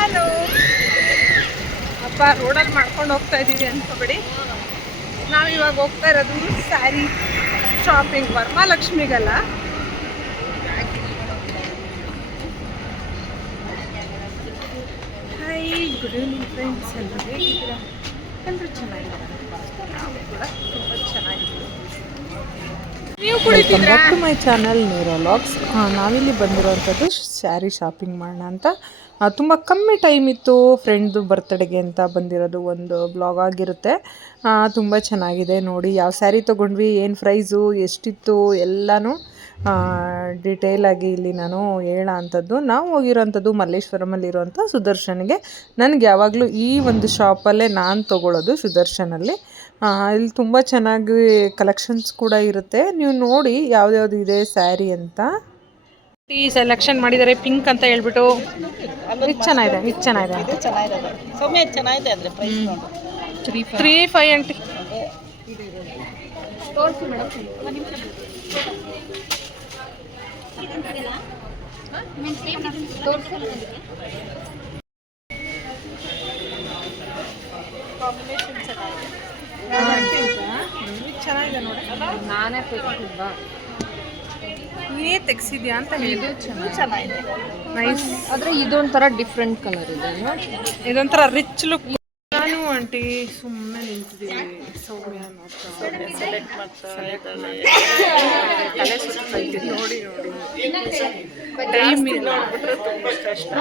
Hello ಅಪ್ಪ, ರೋಡಲ್ಲಿ ಮಾಡ್ಕೊಂಡು ಹೋಗ್ತಾ ಇದ್ದೀವಿ ಅನ್ಕೋಬೇಡಿ. ನಾವಿವಾಗ ಹೋಗ್ತಾ ಇರೋದು ಸ್ಯಾರಿ ಶಾಪಿಂಗ್ ವರಮಹಾಲಕ್ಷ್ಮಿಗಲ್ಲ. Hi, good evening friends. ಎಲ್ಲರೂ ಹೇಗಿದ್ದೀರಾ? ಎಲ್ಲರೂ ಚೆನ್ನಾಗಿದ್ದಾರೆ. ನಾವು ಕೂಡ ತುಂಬ ಚೆನ್ನಾಗಿದ್ದೀವಿ. ನೀವು ಕುಳಿತಿದ್ದೀರಾ? Back to my channel Nera vlogs. ನಾವಿಲ್ಲಿ ಬಂದಿರೋವಂಥದ್ದು ಸ್ಯಾರಿ ಶಾಪಿಂಗ್ ಮಾಡೋಣ ಅಂತ. ತುಂಬ ಕಮ್ಮಿ ಟೈಮ್ ಇತ್ತು, ಫ್ರೆಂಡ್ದು ಬರ್ತ್ಡೇಗೆ ಅಂತ ಬಂದಿರೋದು ಒಂದು ಬ್ಲಾಗ್ ಆಗಿರುತ್ತೆ. ತುಂಬ ಚೆನ್ನಾಗಿದೆ ನೋಡಿ. ಯಾವ ಸ್ಯಾರಿ ತೊಗೊಂಡ್ವಿ, ಏನು ಪ್ರೈಸು, ಎಷ್ಟಿತ್ತು ಎಲ್ಲನೂ ಡಿಟೇಲಾಗಿ ಇಲ್ಲಿ ನಾನು ಹೇಳೋ ಅಂಥದ್ದು. ನಾವು ಹೋಗಿರೋವಂಥದ್ದು ಮಲ್ಲೇಶ್ವರಮಲ್ಲಿರುವಂಥ ಸುದರ್ಶನ್ಗೆ. ನನಗೆ ಯಾವಾಗಲೂ ಈ ಒಂದು ಶಾಪಲ್ಲೇ ನಾನು ತೊಗೊಳ್ಳೋದು, ಸುದರ್ಶನಲ್ಲಿ. ಇಲ್ಲಿ ತುಂಬ ಚೆನ್ನಾಗಿ ಕಲೆಕ್ಷನ್ಸ್ ಕೂಡ ಇರುತ್ತೆ. ನೀವು ನೋಡಿ ಯಾವ್ದ್ಯಾವ್ದು ಇದೆ ಸ್ಯಾರಿ ಅಂತ. ಈ ಸೆಲೆಕ್ಷನ್ ಮಾಡಿದ್ದಾರೆ ಪಿಂಕ್ ಅಂತ ಹೇಳ್ಬಿಟ್ಟು. ಇದು ಚೆನ್ನಾಗಿದೆ, ಇದು ಚೆನ್ನಾಗಿದೆ. ಸೌಮ್ಯ ಚೆನ್ನಾಗಿದೆ ಅಂದರೆ ಪ್ರೈಸ್ ನೋಡಿ 3,500 ಆಂಟಿ. ಚೆನ್ನಾಗಿದೆ ನೋಡಿ. ನಾನೇ ತೆಗ್ಸಿದ್ಯಾ ಅಂತ ಹೇಳಿ. ಚೆನ್ನಾಗಿದೆ, ನೈಸ್. ಆದರೆ ಇದೊಂಥರ ಡಿಫ್ರೆಂಟ್ ಕಲರ್ ಇದೆ. ಇದೊಂಥರ ರಿಚ್ ಲುಕ್. ನಾನು ಆಂಟಿ ಸುಮ್ಮನೆ ನಿಂತಿದ್ದೀವಿ. ಸೌಮ್ಯ ಸೆಲೆಕ್ಟ್ ಮಾಡ್ತಾ ತಲೆ ಸುತ್ತೈತಿ. ನೋಡಿ ಟೈಮ್ ಇಲ್ಲ, ತುಂಬ ಕಷ್ಟ.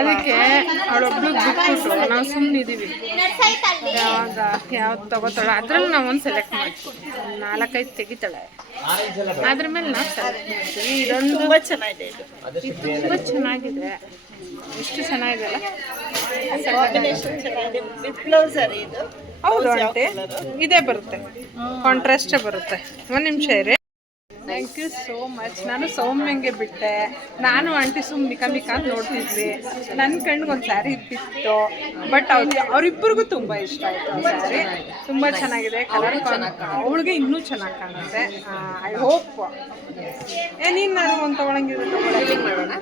ಅದಕ್ಕೆ ಅವಳೊಬ್ಳಿಗೆ ಬಿಟ್ಬಿಟ್ಟು ನಾವು ಸುಮ್ಮನಿದ್ದೀವಿ. ಯಾವ್ದು ತಗೋತಾಳೆ ಅದ್ರಲ್ಲಿ ನಾವು ಒಂದು ಸೆಲೆಕ್ಟ್ ಮಾಡ್ತೀವಿ. 4-5 ತೆಗಿತಾಳೆ, ಅದ್ರ ಮೇಲೆ ನಾವು ಸೆಲೆಕ್ಟ್ ಮಾಡ್ತೀವಿ. ಇದೊಂದು ತುಂಬ ಚೆನ್ನಾಗಿದೆ. ಇದು ತುಂಬ ಚೆನ್ನಾಗಿದೆ. ಎಷ್ಟು ಚೆನ್ನಾಗಿದೆ ಅಲ್ಲ. ಕಾಂಬಿನೇಷನ್ ಚೆನ್ನಾಗಿದೆ. ವಿತ್ ಬ್ಲೌಸ್ ಅರಿ ಇದು. ಹೌದು ಆಂಟಿ, ಇದೇ ಬರುತ್ತೆ, ಕಾಂಟ್ರಾಸ್ಟೇ ಬರುತ್ತೆ. ಒಂದು ನಿಮಿಷ ಇರಿ. Thank you so much. ನಾನು ಸೌಮ್ಯಂಗೆ ಬಿಟ್ಟೆ. ನಾನು ಆಂಟಿ ಸುಮ್ಮನೆ ಮಿಕ ಅಂತ ನೋಡ್ತಿದ್ವಿ. ನನ್ನ ಕಣ್ಣಿಗೆ ಒಂದು ಸ್ಯಾರಿ ಬಿತ್ತು, ಬಟ್ ಅವರಿಬ್ಬರಿಗೂ ತುಂಬ ಇಷ್ಟ ಆಯಿತು. ಸ್ಯಾರಿ ತುಂಬ ಚೆನ್ನಾಗಿದೆ. ಕಲರ್ ಅವಳಿಗೆ ಇನ್ನೂ ಚೆನ್ನಾಗಿ ಕಾಣುತ್ತೆ. ಐ ಹೋಪ್ ನೀನು ಒಂದು ತೊಗೊಳಂಗಿದ್ರೆ ಮಾಡೋಣ.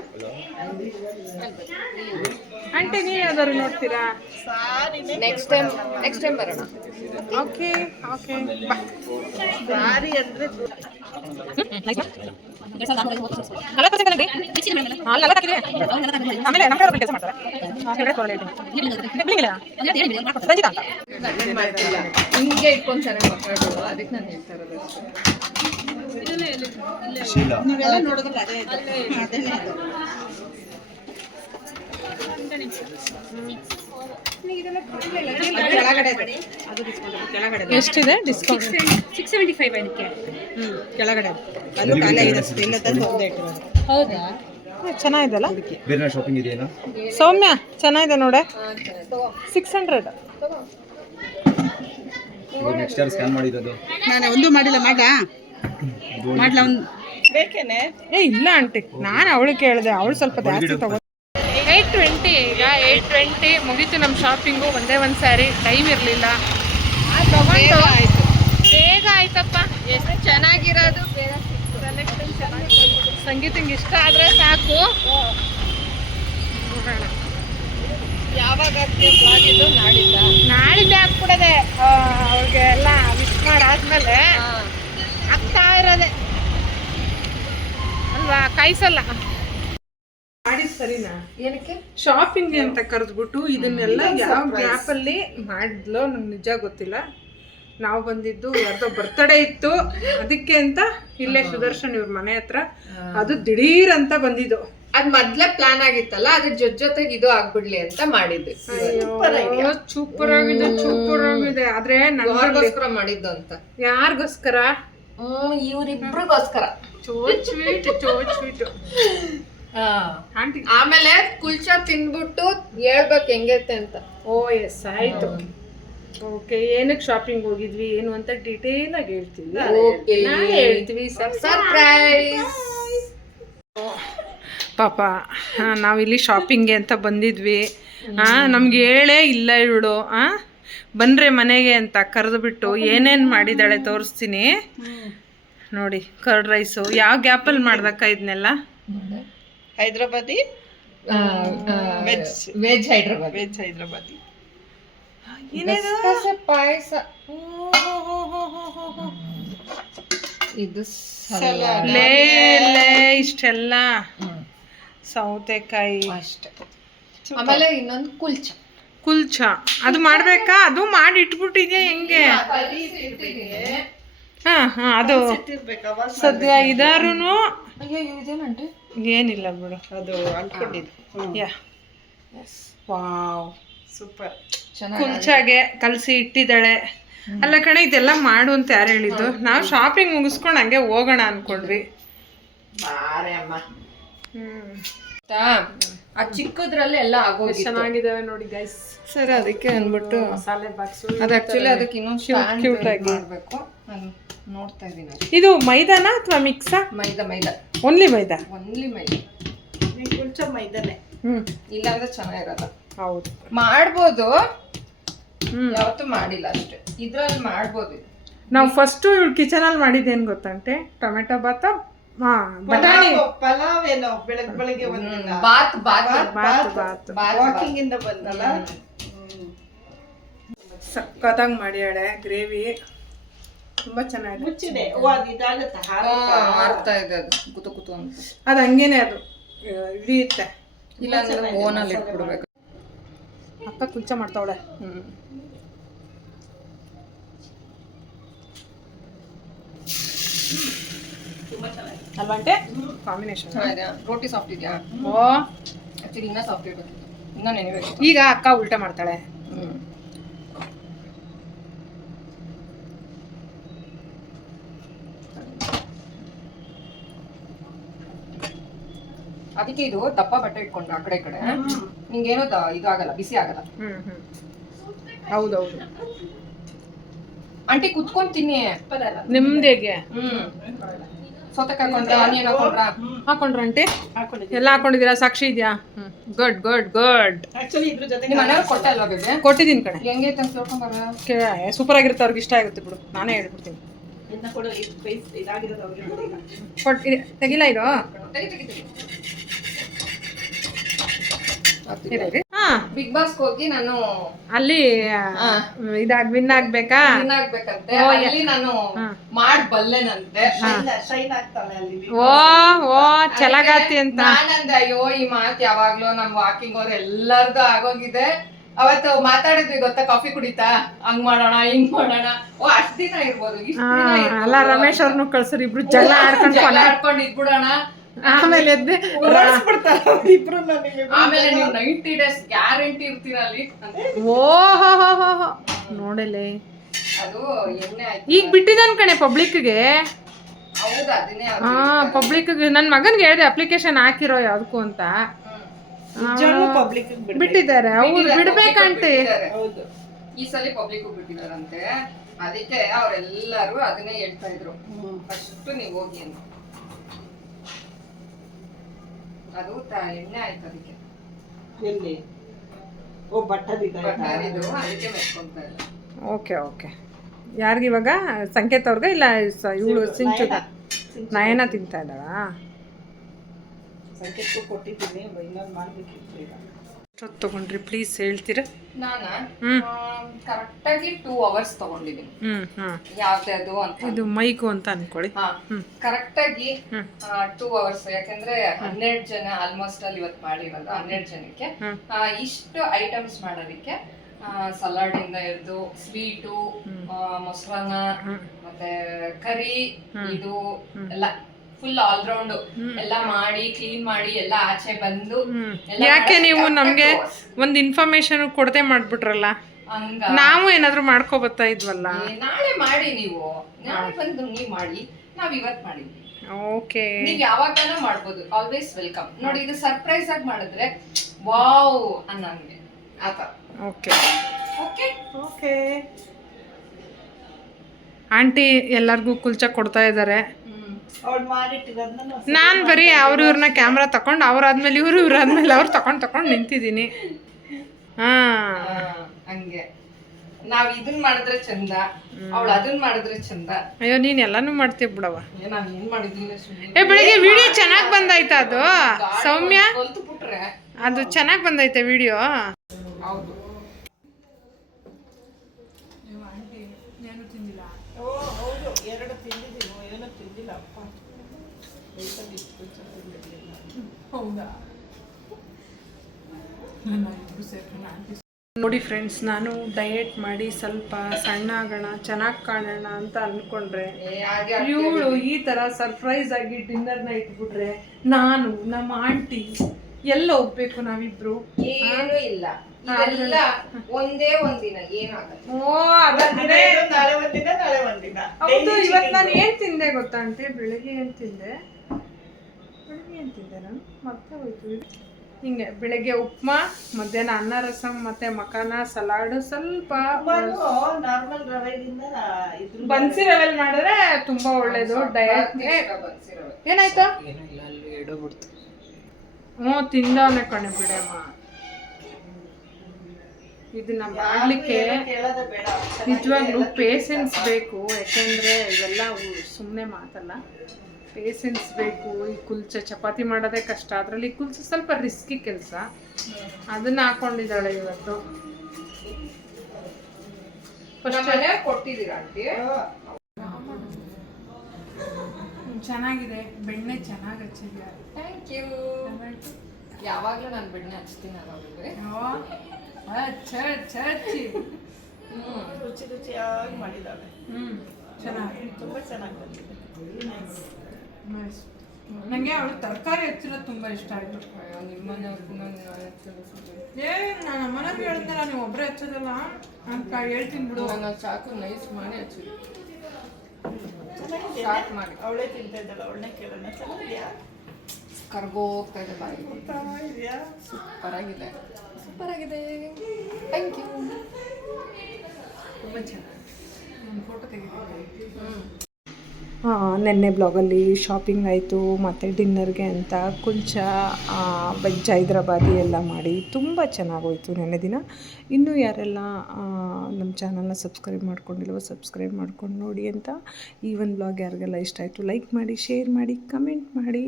ಆಂಟಿ ನೀವು ಯಾವ್ದಾದ್ರು ನೋಡ್ತೀರಾ? ನೆಕ್ಸ್ಟ್ ಟೈಮ್ ಬರೋಣ. ಓಕೆ ಬಾ. ಸಾರಿ ಅಂದರೆ ಹಿಂಗೆ ಇಟ್ಕೊಂಡು ಚೆನ್ನಾಗಿ ಮಾತಾಡೋದು. ಅದಕ್ಕೆ ನಾನು ಹೇಳ್ತಾ ಇರೋದು ನೀವೆಲ್ಲ ನೋಡೋದಿಲ್ಲ. ಅದೇನೇ ಇದು. ಎಷ್ಟಿದೆ ಡಿಸ್ಕೌಂಟ್? 675 ಅದಕ್ಕೆ. ಕೆಳಗಡೆ ಅದು ಖಾಲಿ ಆಗಿದೆ. ಇಲ್ಲ ತಂದು ಒಂದೇ ಇಟ್ಟಿರೋದು. ಹೌದಾ? ಚೆನ್ನಾಗಿದೆಲ್ಲ. ಬೇರೆ ಶಾಪಿಂಗ್ ಇದೆಯೇನೋ? ಸೌಮ್ಯ ಚೆನ್ನಾಗಿದೆ ನೋಡೆ. 600. ನೆಕ್ಸ್ಟ್ ಇಯರ್ ಸ್ಕ್ಯಾನ್ ಮಾಡಿರೋದು ನಾನು ಒಂದು ಮಾಡಿಲ್ಲ. ಮಾಡ್ಲಾ ಒಂದು ಬೇಕೇನೆ? ಇಲ್ಲ ಆಂಟಿ, ನಾನು ಅವಳು ಕೇಳಿದೆ. ಅವಳು ಸ್ವಲ್ಪ ಜಾಸ್ತಿ ತಗೋ. 820. ಈಗ 820 ಮುಗೀತು ನಮ್ಮ ಶಾಪಿಂಗು. ಒಂದೇ ಒಂದು ಸ್ಯಾರಿ, ಟೈಮ್ ಇರಲಿಲ್ಲ. ತಗೊಂಡು ಬೇಗ ಆಯ್ತಪ್ಪ. ಎಷ್ಟು ಚೆನ್ನಾಗಿರೋದು. ಸೆಲೆಕ್ಷನ್ ಚೆನ್ನಾಗಿ. ಸಂಗೀತಂಗೆ ಇಷ್ಟ ಆದರೆ ಸಾಕು. ನೋಡೋಣ ಯಾವಾಗ ಬ್ಲಾಗ್ ಇದು ನಾಳಿದ್ದೆ ಹಾಕ್ಬಿಡೋದೆ. ಅವ್ರಿಗೆ ಎಲ್ಲ ವಿಶ್ ಮಾಡಾದ್ಮೇಲೆ ಆಗ್ತಾ ಇರೋದೆ ಅಲ್ವಾ, ಕಾಯಿಸಲ್ಲ. ಮಾಡಿ ಸರಿನಾ? ಏನಕ್ಕೆ ಶಾಪಿಂಗ್ ಅಂತ ಕರೆದ್ಬಿಟ್ಟು ಇದನ್ನೆಲ್ಲ ಯಾವ ಗ್ಯಾಪಲ್ಲಿ ಮಾಡಿದ್ಲೋ ನಂಗೆ ನಿಜ ಗೊತ್ತಿಲ್ಲ. ನಾವು ಬಂದಿದ್ದು ಯಾರ್ದೋ ಬರ್ತಡೇ ಇತ್ತು, ಅದಕ್ಕೆ ಅಂತ ಇಲ್ಲೇ ಸುದರ್ಶನ್ ಇವ್ರ ಮನೆ ಹತ್ರ. ಅದು ದಿಢೀರ್ ಅಂತ ಬಂದಿದ್ದು. ಅದ್ ಮೊದ್ಲೇ ಪ್ಲಾನ್ ಆಗಿತ್ತಲ್ಲ, ಅದ್ರ ಜೊತೆಗೆ ಇದು ಆಗ್ಬಿಡ್ಲಿ ಅಂತ ಮಾಡಿದ್ದೆ. ಸೂಪರ್ ಆಗಿದೆ. ಆದ್ರೆ ಯಾರಿಗೋಸ್ಕರ ಮಾಡಿದ್ದು ಅಂತ? ಯಾರಿಗೋಸ್ಕರ? ಇವ್ರಿಬ್ರಿಗೋಸ್ಕರ. ಸ್ವೀಟ್. ಆಮೇಲೆ ಕುಲ್ಚಾ ತಿನ್ಬಿಟ್ಟು ಹೇಳ್ಬೇಕು ಹೆಂಗೈತೆ ಅಂತ. ಓ ಎಸ್, ಆಯ್ತು. ಓಕೆ, ಏನಕ್ಕೆ ಶಾಪಿಂಗ್ ಹೋಗಿದ್ವಿ ಏನು ಅಂತ ಡೀಟೇಲ್ ಆಗಿ ಹೇಳ್ತೀವಿ. ಸರ್ಪ್ರೈಸ್. ಪಾಪ ನಾವಿಲ್ಲಿ ಶಾಪಿಂಗ್ಗೆ ಅಂತ ಬಂದಿದ್ವಿ. ನಮ್ಗೆ ಹೇಳೇ ಇಲ್ಲ ಇವಳು. ಬನ್ರೆ ಮನೆಗೆ ಅಂತ ಕರೆದುಬಿಟ್ಟು ಏನೇನು ಮಾಡಿದ್ದಾಳೆ ತೋರಿಸ್ತೀನಿ ನೋಡಿ. ಕರ್ಡ್ ರೈಸು ಯಾವ ಗ್ಯಾಪಲ್ಲಿ ಮಾಡ್ದಕ್ಕ ಇದನ್ನೆಲ್ಲ? ಹೈದ್ರಾಬಾದಿ ವೆಜ್ ಹೈದ್ರಾಬಾದ್. ವೆಜ್ ಹೈದ್ರಾಬಾದಿ. ಗಸಗಸೆ ಪಾಯಸ. ಇದು ಸಲಾಡ್. ಲೇ ಇಷ್ಟೆಲ್ಲ ಸೌತೆಕಾಯಿ ಅಷ್ಟೇ. ಆಮೇಲೆ ಇನ್ನೊಂದು ಕುಲ್ಚ ಅದು ಮಾಡ್ಬೇಕಾ? ಅದು ಮಾಡಿ ಇಟ್ಬಿಟ್ಟಿದ್ಯಾ ಹೆಂಗೆ? ಹಾ ಹಾ ಅದು ಸದ್ಯ ಇದಾರುನು ಏನಿಲ್ಲ ಬಿಡು, ಅದು ಅನ್ಕೊಂಡಿದ್ದು. ಯಾ ವಾವ್ ಸೂಪರ್. ಕುಲ್ಚಾಗೆ ಕಲಸಿ ಇಟ್ಟಿದ್ದಾಳೆ. ಅಲ್ಲ ಕಣೆ, ಇದೆಲ್ಲ ಮಾಡು ಅಂತ ಯಾರು ಹೇಳಿದ್ದು? ನಾವು ಶಾಪಿಂಗ್ ಮುಗಿಸ್ಕೊಂಡು ಹಂಗೆ ಹೋಗೋಣ ಅನ್ಕೊಂಡ್ವಿ. ಆ ಚಿಕ್ಕದ್ರಲ್ಲಿ ಎಲ್ಲ ಆಗೋಗಿ ಚೆನ್ನಾಗಿದಾವೆ ನೋಡಿ ಗೈಸ್. ಸರ್, ಅದಕ್ಕೆ ಅಂದ್ಬಿಟ್ಟು ಮಸಾಲೆ ಬಾಕ್ಸು ಅದು ಆಕ್ಚುಲಿ ಅದಕ್ಕೆ ಇನ್ನೊಂದು ಕ್ಯೂಟ್ ಆಗಿ ಮಾಡಬೇಕು. ನಾನು ನೋಡ್ತಾ ಇದ್ದೀನಿ. ಇದು ಮೈದಾನ ಅಥವಾ ಮಿಕ್ಸಾ? ಮೈದಾ ಓನ್ಲಿ ಮೈದಾ. ಮೈದಾನೆ. ಇಲ್ಲಾಂದ್ರೆ ಚೆನ್ನಾಗಿರಲ್ಲ. ಹೌದು, ಮಾಡ್ಬೋದು. ಯಾವತ್ತೂ ಮಾಡಿಲ್ಲ ಅಷ್ಟೇ. ಇದ್ರಲ್ಲಿ ಮಾಡ್ಬೋದು. ನಾವು ಫಸ್ಟು ಇವಳು ಕಿಚನಲ್ಲಿ ಮಾಡಿದ್ದೇನು ಗೊತ್ತಂತೆ? ಟೊಮೆಟೊ ಬಾತ, ಬಟಾಣಿ ಪಲಾವ್ ಏನೋ ಬೆಳಗ್ಗೆ ಒಂದಿನ ಬಾತ್ ವಾಕಿಂಗ್ ಇಂದ ಬಂದಲ್ಲ, ಸಕ್ಕತ್ತಾಗಿ ಮಾಡ್ಯಾಳೆ. ಗ್ರೇವಿ ತುಂಬಾ ಚೆನ್ನಾಗಿದೆ. ಮುಚ್ಚಿದೆ. ಅದು ಇದಾಗತ್ತೆ, ಹಾರ್ತಾ ಇದೆ ಅದು ಕುತು ಅಂತ. ಅದು ಹಂಗೇನೆ, ಅದು ಹಿಡಿಯುತ್ತೆ. ಇಲ್ಲ ಅಂದ್ರೆ ಓನಲ್ಲಿ ಇಟ್ಬಿಡ್ಬೇಕು. ಅಕ್ಕ ಕುಲ್ಚ ಮಾಡ್ತಾವಳೆ. ಅಲ್ವಂಟೆ ಕಾಂಬಿನೇಷನ್. ರೋಟಿ ಸಾಫ್ಟ್ ಇದೆಯಾ? ಓ, ಆಕ್ಚುಲಿ ಇನ್ನೂ ಸಾಫ್ಟ್ ಇರಬೇಕು, ಇನ್ನೂ ನೆನೆಬೇಕು. ಈಗ ಅಕ್ಕ ಉಲ್ಟಾ ಮಾಡ್ತಾಳೆ. ಅದಕ್ಕೆ ಇದು ದಪ್ಪ ಬಟ್ಟೆ ಇಟ್ಕೊಂಡ್ರೆ ಆ ಕಡೆ ಈ ಕಡೆ ನಿಂಗೇನೋ ಇದು ಆಗಲ್ಲ, ಬಿಸಿ ಆಗಲ್ಲ. ಹೌದೌದು. ಆಂಟಿ ಕುತ್ಕೊಂಡ್ ತಿನ್ನಿ. ನಿಮ್ದೇಗೆ ಸೌತೆಕಾಯಿ ಹಾಕೊಂಡ್ರ, ಆನಿಯನ್ ಹಾಕೊಂಡ್ರ ಆಂಟಿ? ಎಲ್ಲ ಹಾಕೊಂಡಿದ್ದೀರಾ? ಸಾಕ್ಷಿ ಇದೆಯಾ? Good good good. ಆಕ್ಚುಲಿ ಇದ್ರ ಜೊತೆ ನಿಮ್ಮ ಮನೆಯವ್ರು ಕೊಟ್ಟಲ್ವಾ ಬೇಬಿ? ಕೊಟ್ಟಿದ್ದೀನಿ ಕಣೆ. ಹೆಂಗೈತೆ ಅಂತ ತಿಳ್ಕೊಂಬಾರ. ಸೂಪರ್ ಆಗಿರುತ್ತೆ, ಅವ್ರಿಗೆ ಇಷ್ಟ ಆಗುತ್ತೆ ಬಿಡು, ನಾನೇ ಹೇಳ್ಬಿಡ್ತೀನಿ. ಇನ್ನ ಕೂಡ ಇದಾಗಿರೋದು ತೆಗಿಲ್ಲ ಅವ್ರಿಗೆ ಇದು. ಹಾ, ಬಿಗ್ ಬಾಸ್ ಹೋಗಿ ನಾನು ಅಲ್ಲಿ ವಿನ್ ಆಗ್ಬೇಕಾ? ವಿನ್ ಆಗ್ಬೇಕಂತೆ. ಅಲ್ಲಿ ನಾನು ಮಾಡ್ಬಲ್ಲೆನಂತೆ. ಶೈನ್ ಆಗ್ತಾಳೆ ಅಲ್ಲಿ. ಓ ಓ ಚೆನ್ನಾಗಾತಿ ಅಂತ ನಾನಂದೆ, ಅಯ್ಯೋ ಈ ಮಾತ್ ಯಾವಾಗ್ಲೂ ನಮ್ ವಾಕಿಂಗ್ ಅವ್ರ ಎಲ್ಲಾರ್ದು ಆಗೋಗಿದೆ. ಅವತ್ತು ಮಾತಾಡಿದ್ವಿ ಗೊತ್ತಾ, ಕಾಫಿ ಕುಡಿತಾ, ಹಂಗ್ ಮಾಡೋಣ ಹಿಂಗ್ ಮಾಡೋಣ. ಓ, ಅಷ್ಟ್ ದಿನ ಇರ್ಬೋದು, ಇಷ್ಟ ದಿನ ಇರ್ಬೋದು. ಅಲ್ಲ, ರಮೇಶ್ ಅವ್ರನ್ನು ಕಳ್ಸರಿ, ಇಬ್ರು ಜಗಳ ಆಡ್ಕೊಂಡು ಇದ್ಬಿಡೋಣ. ಆಮೇಲೆ ಎದ್ದೆ ಇಬ್ರು ಆಮೇಲೆ ನೀವು 90 days ಗ್ಯಾರಂಟಿ ಇರ್ತೀರ ಅಲ್ಲಿ. ಓಹೋ ನೋಡಲೆ, ಅದು ಎಣ್ಣೆ ಆಯ್ತು. ಈಗ ಬಿಟ್ಟಿದ್ದಾನ ಕಣೆ ಪಬ್ಲಿಕ್ಗೆ. ಹೌದಾ? ಅದನ್ನೇ ಪಬ್ಲಿಕ್ಗೆ ನನ್ನ ಮಗನ್ಗೆ ಹೇಳಿದೆ ಅಪ್ಲಿಕೇಶನ್ ಹಾಕಿರೋ ಯಾವ್ದಕ್ಕೂ ಅಂತ. ಪಬ್ಲಿಕ್ ಬಿಟ್ಟಿದ್ದಾರೆ. ಅವ್ರು ಬಿಡ್ಬೇಕಂತೆ. ಹೌದು, ಈ ಸಲ ಪಬ್ಲಿಕ್ ಬಿಟ್ಟಿದಾರಂತೆ. ಅದಕ್ಕೆ ಅವ್ರೆಲ್ಲರೂ ಅದನ್ನೇ ಹೇಳ್ತಾ ಇದ್ರು, ಫಸ್ಟ್ ನೀವು ಹೋಗಿ ಅಂತ. ಅದು ಎಣ್ಣೆ ಆಯ್ತು ಅದಕ್ಕೆ. ಎಲ್ಲಿ? ಓ, ಬಟ್ಟದಿದೆ. ಅದಕ್ಕೆ ಮೆಚ್ಕೊಂತ ಇಲ್ಲ. Okay okay. ಯಾರಿಗಿವಾಗ? ಸಂಕೇತ್ ಅವ್ರಿಗೆ ಇಲ್ಲ ಇವಳು ಸಿಂಚು ನಯನ ತಿಂತಾ ಇದ್ದಾಳ? ಸಂಕೇತಕ್ಕೂ ಕೊಟ್ಟಿದ್ದೀನಿ, ಇನ್ನೊಂದು ಮಾಡ್ಬೇಕಿತ್ತು ಈಗ. ಎಷ್ಟೊತ್ತು ತಗೊಂಡ್ರಿ ಪ್ಲೀಸ್ ಹೇಳ್ತೀರಾ? ನಾನು ಕರೆಕ್ಟಾಗಿ 2 hours ತಗೊಂಡಿದ್ದೀನಿ. ಯಾವ್ದೇ ಅದು ಅಂತ, ಇದು ಮೈಕು ಅಂತ ಅನ್ಕೊಳ್ಳಿ. ಕರೆಕ್ಟಾಗಿ 2 hours. ಯಾಕಂದ್ರೆ 12 ಜನ ಆಲ್ಮೋಸ್ಟ್ ಅಲ್ಲಿ ಇವತ್ತು ಮಾಡಿರೋದು. 12 ಜನಕ್ಕೆ ಇಷ್ಟು ಐಟಮ್ಸ್ ಮಾಡೋದಕ್ಕೆ ಸಲಾಡ್ ಇಂದ ಹಿಡಿದು ಸ್ವೀಟು, ಮೊಸರನ್ನ, ಮತ್ತೆ ಕರಿ, ಇದು ಎಲ್ಲ ಫುಲ್ ಆಲ್ ರೌಂಡ್ ಎಲ್ಲ ಮಾಡಿ ಕ್ಲೀನ್ ಮಾಡಿ ಎಲ್ಲ ಆಚೆ ಬಂದು. ಯಾಕೆ ನೀವು ನಮ್ಗೆ ಒಂದ್ ಇನ್ಫಾರ್ಮೇಶನ್ ಕೊಡದೆ ಮಾಡ್ಬಿಟ್ರಲ್ಲ? ನಾವು ಏನಾದ್ರು ಮಾಡ್ಕೊ ಬರ್ತಾ ಇದ್ವಲ್ಲ. ನಾಳೆ ಮಾಡಿ, ನೀವು ನಾಳೆ ಬಂದು ನೀವ್ ಮಾಡಿ, ನಾವ್ ಇವತ್ ಮಾಡಿದ್ವಿ. ಓಕೆ, ನೀವ್ ಯಾವಾಗನೂ ಮಾಡ್ಬೋದು, ಆಲ್ವೇಸ್ ವೆಲ್ಕಮ್. ನೋಡಿ, ಇದು ಸರ್ಪ್ರೈಸ್ ಆಗಿ ಮಾಡಿದ್ರೆ ವಾವ್ ಅನ್ನಂಗೆ ಆತ. Okay okay okay. ಆಂಟಿ ಎಲ್ಲರಿಗೂ ಕುಲ್ಚಾ ಕೊಡ್ತಾ ಇದ್ದಾರೆ. ಅವ್ಳು ಮಾಡಿಟ್ಟಿರೋದನ್ನ ನಾನು ಬರೀ ಅವ್ರು ಇವ್ರನ್ನ ಕ್ಯಾಮ್ರಾ ತಗೊಂಡು ಅವ್ರಾದ್ಮೇಲೆ ಇವ್ರಾದ್ಮೇಲೆ ಅವ್ರು ತಗೊಂಡು ನಿಂತಿದ್ದೀನಿ. ಹಂಗೆ ನಾವ್ ಇದನ್ ಮಾಡಿದ್ರೆ ಚಂದ, ಅವಳು ಅದನ್ ಮಾಡಿದ್ರೆ ಚಂದ. ಅಯ್ಯೋ, ನೀನ್ ಎಲ್ಲಾನು ಮಾಡ್ತೀಯ ಬಿಡವ. ನಾನ್ ಏನ್ ಮಾಡಿದ್ದೀನಿ? ಬೆಳಿಗ್ಗೆ ವಿಡಿಯೋ ಚೆನ್ನಾಗಿ ಬಂದಾಯ್ತಾ ಅದು? ಸೌಮ್ಯ ಕಲ್ತು ಬಿಟ್ರೆ ಅದು ಚೆನ್ನಾಗಿ ಬಂದೈತೆ ವಿಡಿಯೋ. ಹೌದು. ಏನು ತಿಂದಿಲ್ಲ. ಓ ಹೌದು, 2 ತಿಂದಿದ್ದೀನಿ, ಏನೂ ತಿಂದಿಲ್ಲ ಅಪ್ಪ. ಬೇಕಲ್ಲಿ ಇಷ್ಟು ತಿಂದಿರಲಿಲ್ಲ. ಹೌದಾ? ನೋಡಿ ಫ್ರೆಂಡ್ಸ್, ನಾನು ಡಯಟ್ ಮಾಡಿ ಸ್ವಲ್ಪ ಸಣ್ಣ ಆಗೋಣ, ಚೆನ್ನಾಗಿ ಕಾಣೋಣ ಅಂತ ಅಂದ್ಕೊಂಡ್ರೆ ಇವಳು ಈ ಥರ ಸರ್ಪ್ರೈಸ್ ಆಗಿ ಡಿನ್ನರ್ನ ಇಟ್ಬಿಟ್ರೆ ನಾನು ನಮ್ಮ ಆಂಟಿ ಎಲ್ಲ ಹೋಗ್ಬೇಕು ನಾವಿಬ್ರು. ಏನೂ ಇಲ್ಲ, ಇದೆಲ್ಲ ಒಂದೇ ಒಂದಿನ ಏನಾಗಲ್ಲ. ಓ ಅದೇ ನಾಳೆ ಒಂದಿನ, ನಾಳೆ ಒಂದಿನ. ಹೌದು. ಇವತ್ತು ನಾನು ಏನು ತಿಂದೆ ಗೊತ್ತಾ ಆಂಟಿ? ಬೆಳಿಗ್ಗೆ ಏನು ತಿಂದೆ ನಾನು ಮತ್ತೆ ಹೋಯ್ತು. ಹಿಂಗೆ ಬೆಳಗ್ಗೆ ಉಪ್ಮಾ, ಮಧ್ಯಾಹ್ನ ಅನ್ನ ರಸಂ, ಮತ್ತೆ ಮಕಾನ ಸಲಾಡ್, ಸ್ವಲ್ಪ ನಾರ್ಮಲ್ ರವೆಗಿಂತ ಬನ್ಸಿ ರವೆಲ್ ಮಾಡಿದ್ರೆ ತುಂಬಾ ಒಳ್ಳೇದು ಡಯಟ್. ಏನಾಯ್ತು? ಹ್ಞೂ ತಿಂದವನೇ ಕಣೆ ಬಿಡಮ್ಮ. ಇದನ್ನ ಮಾಡ್ಲಿಕ್ಕೆ ಕೇಳೋದೇ ಬೇಡ. ನಿಜವಾಗ್ಲೂ ಪೇಷನ್ಸ್ ಬೇಕು, ಯಾಕೆಂದ್ರೆ ಇವೆಲ್ಲ ಸುಮ್ಮನೆ ಮಾತಲ್ಲ. ಪೇಷನ್ಸ್ ಬೇಕು. ಈ ಕುಲ್ಚೆ ಚಪಾತಿ ಮಾಡೋದೇ ಕಷ್ಟ, ಅದರಲ್ಲಿ ಕುಲ್ಚೆ ಸ್ವಲ್ಪ ರಿಸ್ಕಿ ಕೆಲಸ. ಅದನ್ನ ಹಾಕೊಂಡಿದ್ದಾಳೆ ಇವತ್ತು. ಕೊಟ್ಟಿದ್ದೀರಾ ಆಂಟಿ? ಚೆನ್ನಾಗಿದೆ, ಬೆಣ್ಣೆ ಚೆನ್ನಾಗಿ ಹಚ್ಚಿದ್ಯಾ. Thank you. ಯಾವಾಗಲೂ ನಾನು ಬೆಣ್ಣೆ ಹಚ್ತೀನಿ ಅವಾಗಲೇ. ರುಚಿ ರುಚಿಯಾಗಿ ಮಾಡಿದ್ದಾಳೆ. ಚೆನ್ನಾಗಿ, ತುಂಬ ಚೆನ್ನಾಗಿ ಬಂದಿದೆ. ನನಗೆ ಅವಳು ತರಕಾರಿ ಹಚ್ಚಿರೋದು ತುಂಬ ಇಷ್ಟ ಆಯಿತು. ನಾನು ಅಮ್ಮನಿಗೆ ಹೇಳ್ತಾರ, ನೀವು ಒಬ್ಬರೇ ಹಚ್ಚೋದಲ್ಲ ಅಂತ ಹೇಳ್ತೀನಿ ಬಿಡು. ನಾನು ಚಾಕು ನೈಸ್ ಮಾಡಿ ಹಚ್ಚಿದ್ದೆ. ಅವಳೇ ತಿಂತಾ ಇದ್ದಾಳೆ, ಅವಳನ್ನೇ ಕೇಳೋಣ. ಚೆನ್ನಾಗಿದೆಯಾ? ಕರ್ಗೋಗ್ತಾ ಇದೆ ಬಾಯಿ. ಇದೆಯಾ? ಸೂಪರ್ ಆಗಿದೆ, ಸೂಪರ್ ಆಗಿದೆ. Thank you. ತುಂಬ ಚೆನ್ನಾಗಿ. ಫೋಟೋ ತೆಗಿತೀನಿ. ನೆನ್ನೆ ಬ್ಲಾಗಲ್ಲಿ ಶಾಪಿಂಗ್ ಆಯಿತು, ಮತ್ತು ಡಿನ್ನರ್ಗೆ ಅಂತ ಕುಲ್ಚಾ, ವೆಜ್ ಹೈದ್ರಾಬಾದಿ ಎಲ್ಲ ಮಾಡಿ ತುಂಬ ಚೆನ್ನಾಗೋಯ್ತು ನೆನ್ನೆ ದಿನ. ಇನ್ನೂ ಯಾರೆಲ್ಲ ನಮ್ಮ ಚಾನಲ್ನ ಸಬ್ಸ್ಕ್ರೈಬ್ ಮಾಡ್ಕೊಂಡಿಲ್ವೋ ಸಬ್ಸ್ಕ್ರೈಬ್ ಮಾಡ್ಕೊಂಡು ನೋಡಿ ಅಂತ. ಈ ಒಂದು ಬ್ಲಾಗ್ ಯಾರಿಗೆಲ್ಲ ಇಷ್ಟ ಆಯಿತು ಲೈಕ್ ಮಾಡಿ, ಶೇರ್ ಮಾಡಿ, ಕಮೆಂಟ್ ಮಾಡಿ.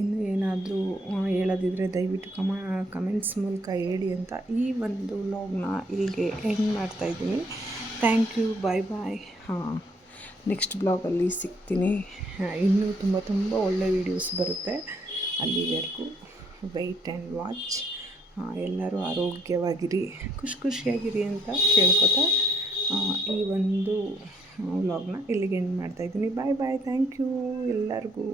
ಇನ್ನೂ ಏನಾದರೂ ಹೇಳೋದಿದ್ರೆ ದಯವಿಟ್ಟು ಕಮೆಂಟ್ಸ್ ಮೂಲಕ ಹೇಳಿ ಅಂತ ಈ ಒಂದು ವ್ಲಾಗ್ನ ಇಲ್ಲಿಗೆ ಎಂಡ್ ಮಾಡ್ತಾಯಿದ್ದೀನಿ. Thank you, bye bye. Next ಬ್ಲಾಗಲ್ಲಿ ಸಿಗ್ತೀನಿ. ಇನ್ನೂ ತುಂಬ ಒಳ್ಳೆ ವೀಡಿಯೋಸ್ ಬರುತ್ತೆ. ಅಲ್ಲಿವರೆಗೂ ವೆಯ್ಟ್ ಆ್ಯಂಡ್ ವಾಚ್. ಎಲ್ಲರೂ ಆರೋಗ್ಯವಾಗಿರಿ, ಖುಷಿಯಾಗಿರಿ ಅಂತ ಕೇಳ್ಕೊತಾ ಈ ಒಂದು ವ್ಲಾಗ್ನ ಇಲ್ಲಿಗೆ ಎಂಡ್ ಮಾಡ್ತಾಯಿದ್ದೀನಿ. ಬಾಯ್ ಬಾಯ್. ಥ್ಯಾಂಕ್ ಯು ಎಲ್ಲರಿಗೂ.